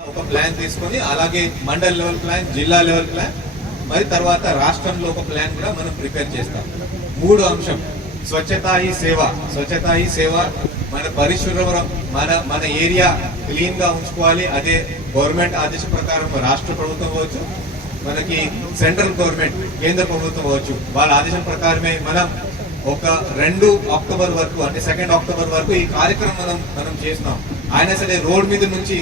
ఒక ప్లాన్ తీసుకొని అలాగే మండల్ లెవెల్ ప్లాన్ జిల్లా లెవెల్ ప్లాన్ మరి తర్వాత రాష్ట్రంలో ఒక ప్లాన్ కూడా మనం ప్రిపేర్ చేస్తాం. మూడు అంశం. స్వచ్ఛత ఈ సేవ. స్వచ్ఛత ఈ సేవ మన పరిశుభ్రం మన మన ఏరియా క్లీన్గా ఉంచుకోవాలి. అదే గవర్నమెంట్ ఆదేశ ప్రకారం రాష్ట్ర ప్రభుత్వం కావచ్చు మనకి సెంట్రల్ గవర్నమెంట్ కేంద్ర ప్రభుత్వం కావచ్చు వాళ్ళ ఆదేశం ప్రకారమే మనం ఒక రెండు అక్టోబర్ వరకు అంటే సెకండ్ అక్టోబర్ వరకు ఈ కార్యక్రమం మనం మనం చేసినాం ఆయన సరే రోడ్ మీద నుంచి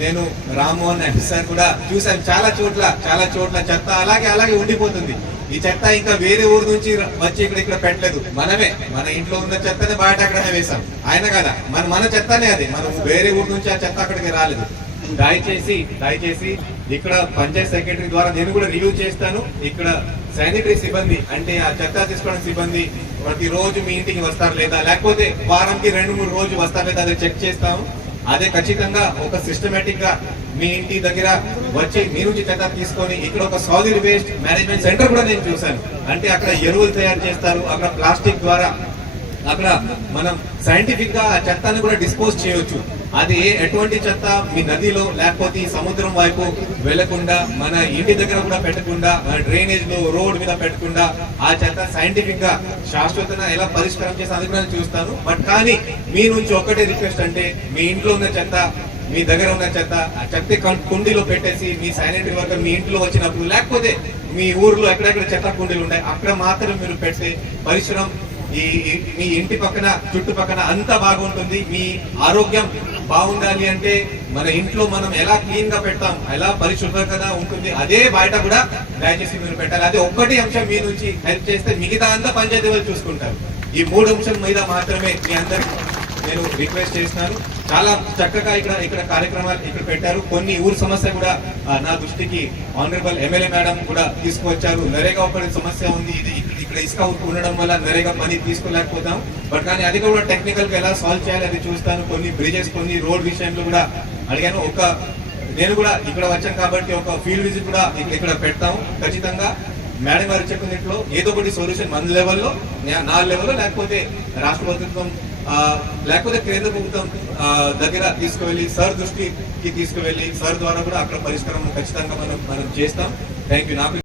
నేను రాము అన్న సార్ కూడా చూసాం చాలా చోట్ల చాలా చోట్ల చెత్త అలాగే అలాగే ఉండిపోతుంది. ఈ చెత్త ఇంకా వేరే ఊరు నుంచి వచ్చి ఇక్కడ ఇక్కడ పెట్టలేదు. మనమే మన ఇంట్లో ఉన్న చెత్తనే బయట అక్కడనే వేసాం ఆయన కదా మన మన చెత్తనే అది. మనం వేరే ఊరు నుంచి ఆ చెత్త అక్కడికి రాలేదు. దయచేసి దయచేసి ఇక్కడ పంచాయత్ సెక్రటరీ ద్వారా నేను కూడా రివ్యూ చేస్తాను. ఇక్కడ శానిటరీ సిబ్బంది అంటే ఆ చెత్త తీసుకోవడానికి సిబ్బంది ప్రతి రోజు మీ ఇంటికి వస్తారు లేదా? లేకపోతే వారంకి రెండు మూడు రోజు వస్తారు లేదా అది చెక్ చేస్తాము. అదే ఖచ్చితంగా ఒక సిస్టమేటిక్గా మీ ఇంటి దగ్గర వచ్చి మీ నుంచి చెత్త తీసుకొని ఇక్కడ ఒక సాలిడ్ వేస్ట్ మేనేజ్మెంట్ సెంటర్ కూడా నేను చూశాను. అంటే అక్కడ ఎరువులు తయారు చేస్తారు అక్కడ ప్లాస్టిక్ ద్వారా అక్కడ మనం సైంటిఫిక్గా ఆ చెత్తని కూడా డిస్పోజ్ చేయొచ్చు. అది ఎటువంటి చెత్త మీ నదిలో లేకపోతే ఈ సముద్రం వైపు వెళ్ళకుండా మన ఇంటి దగ్గర కూడా పెట్టకుండా మన డ్రైనేజ్లో రోడ్ మీద పెట్టకుండా ఆ చెత్త సైంటిఫిక్గా శాశ్వతంగా ఎలా పరిష్కారం చేసి అది కూడా చూస్తాను. బట్ కానీ మీ నుంచి ఒకటే రిక్వెస్ట్ అంటే మీ ఇంట్లో ఉన్న చెత్త మీ దగ్గర ఉన్న చెత్త ఆ చెత్త కుండీలో పెట్టేసి మీ శానిటరీ వర్కర్ మీ ఇంట్లో వచ్చినప్పుడు లేకపోతే మీ ఊర్లో ఎక్కడెక్కడ చెత్త కుండీలు ఉన్నాయి అక్కడ మాత్రం మీరు పెడితే పరిశ్రమ ఈ ఈ- మీ ఇంటి పక్కన చుట్టుపక్కన అంతా బాగుంటుంది. మీ ఆరోగ్యం బాగుండాలి అంటే మన ఇంట్లో మనం ఎలా క్లీన్గా పెడతాం ఎలా పరిశుభ్రతగా ఉంటుంది అదే బయట కూడా దయచేసి మీరు పెట్టాలి. అదే ఒక్కటి అంశం మీ నుంచి హెల్ప్ చేస్తే మిగతా అంతా పంచాయతీ వాళ్ళు చూసుకుంటారు. ఈ మూడు అంశం మీద మాత్రమే మీ అందరికి నేను రిక్వెస్ట్ చేస్తున్నాను. చాలా చక్కగా ఇక్కడ ఇక్కడ కార్యక్రమాలు ఇక్కడ పెట్టారు. కొన్ని ఊరు సమస్య కూడా నా దృష్టికి ఆనరబుల్ ఎమ్మెల్యే మేడం కూడా తీసుకువచ్చారు. నరేగా ఒక సమస్య ఉంది ఇది ఇక్కడ- ఇసుక ఉండడం వల్ల నరేగా మనీ తీసుకోలేకపోతాం. బట్ కానీ అది కూడా టెక్నికల్గా ఎలా సాల్వ్ చేయాలి అది చూస్తాను. కొన్ని బ్రిడ్జెస్ కొన్ని రోడ్ విషయంలో కూడా అడిగాను. ఒక నేను కూడా ఇక్కడ వచ్చాను కాబట్టి ఒక ఫీల్డ్ విజిట్ కూడా ఇక్కడ- పెడతాం. పెడతాము ఖచ్చితంగా మేడం గారు చెప్పినట్లో ఏదో ఒకటి సొల్యూషన్ మన లెవెల్లో నా- నా లెవెల్లో లేకపోతే రాష్ట్ర ప్రభుత్వం లేకపోతే కేంద్ర ప్రభుత్వం దగ్గర తీసుకువెళ్ళి సార్ దృష్టికి తీసుకువెళ్ళి సార్ ద్వారా కూడా అక్కడ పరిష్కారం ఖచ్చితంగా మనం మనం చేస్తాం. థ్యాంక్ యూ నాకు